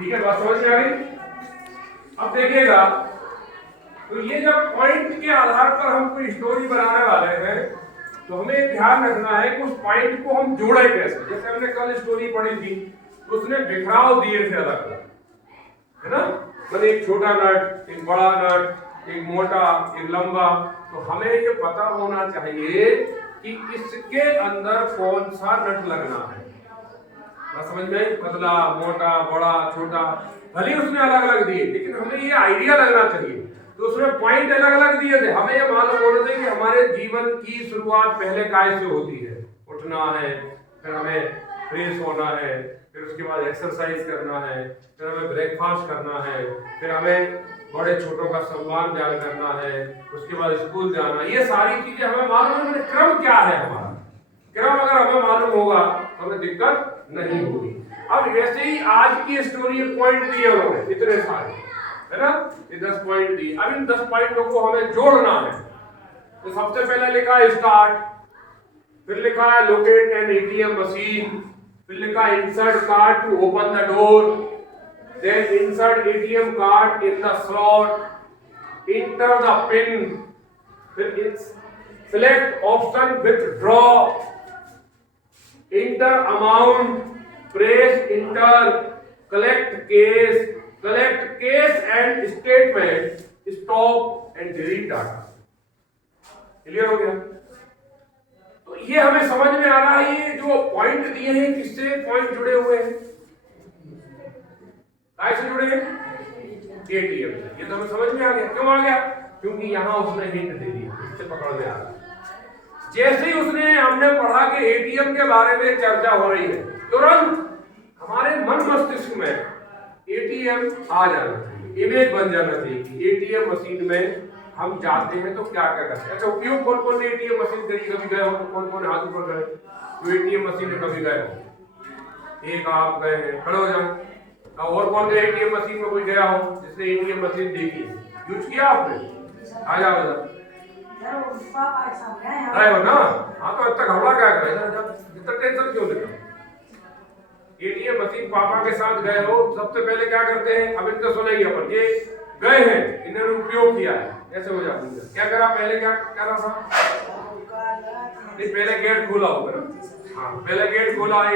ठीक है, बात समझ में आ गई। अब देखिएगा, तो ये जब पॉइंट के आधार पर हम कोई स्टोरी बनाने वाले हैं तो हमें ध्यान रखना है कि उस पॉइंट को हम जोड़े कैसे। जैसे हमने कल स्टोरी पढ़ी थी तो उसने बिखराव दिए थे अलग अलग, है ना, मतलब एक छोटा नट, एक बड़ा नट, एक मोटा, एक लंबा। तो हमें ये पता होना चाहिए कि इसके अंदर कौन सा नट लगना है। बात समझ में आई? पतला, मोटा, बड़ा, छोटा, भले उसने अलग अलग दिए लेकिन हमें ये आइडिया लगना चाहिए। तो उसमें पॉइंट अलग अलग दिए थे, हमें ये मालूम होना चाहिए कि हमारे जीवन की शुरुआत पहले काय से होती है। उठना है, फिर हमें फ्रेश होना है, फिर उसके बाद एक्सरसाइज करना है, फिर हमें ब्रेकफास्ट करना है, फिर हमें बड़े छोटों का सम्मान ध्यान करना है, उसके बाद स्कूल जाना। ये सारी चीजें हमें मालूम है। क्रम क्या है हमारा, क्रम अगर हमें मालूम होगा तो हमें दिक्कत नहीं होगी। अब वैसे ही आज की स्टोरी पॉइंट दिए उन्होंने इतने सारे, है ना, ये 10 पॉइंट दिए। अब इन 10 पॉइंटों को हमें जोड़ना है। तो सबसे पहले लिखा है स्टार्ट, फिर लिखा है लोकेट एन एटीएम मशीन, फिर लिखा है insert card to open the door, then insert ATM card in the slot, enter the pin, फिर select option withdraw, enter amount, press enter, collect case and statement, stop and delete data। Clear हो गया? तो ये हमें समझ में आ रहा है ये जो पॉइंट दिए हैं किससे पॉइंट जुड़े हुए हैं, कैसे जुड़े हैं, एटीएम से। ये तो हमें समझ में आ गया। क्यों आ गया? क्योंकि यहां उसने हिंट दे दी, इससे पकड़ में आ गया। जैसे ही उसने हमने पढ़ा कि एटीएम के बारे में चर्चा हो रही है, तुरंत हमारे मन मस्तिष्क में एटीएम आ जाना चाहिए, इमेज बन जाना चाहिए कि एटीएम मशीन में हम जाते हैं तो क्या क्या करते हैं। अच्छा, उपयोग कौन कौन ने एटीएम मशीन करी, कभी गए हो तो कौन कौन हाथ ऊपर गए जो एटीएम मशीन में कभी गए हो? एक आप गए हैं, खड़े हो जाए। और कौन गए एटीएम मशीन में, कोई गया हो जिसने एटीएम मशीन देखी, यूज किया आपने? आ जाओ इधर, गए हो ना? हाँ, तो इतना घबरा क्या कर रहे हो, इतना टेंशन क्यों लेते हो? एटीएम मशीन पापा के साथ गए हो, सबसे पहले क्या करते हैं, अब इनका सुनेंगे अपन। ये गए हैं, इन्होंने उपयोग किया है, ऐसे हो जाता है। क्या करा पहले, क्या करा था? नहीं, पहले गेट खोला होगा ना। हाँ, पहले गेट खोला,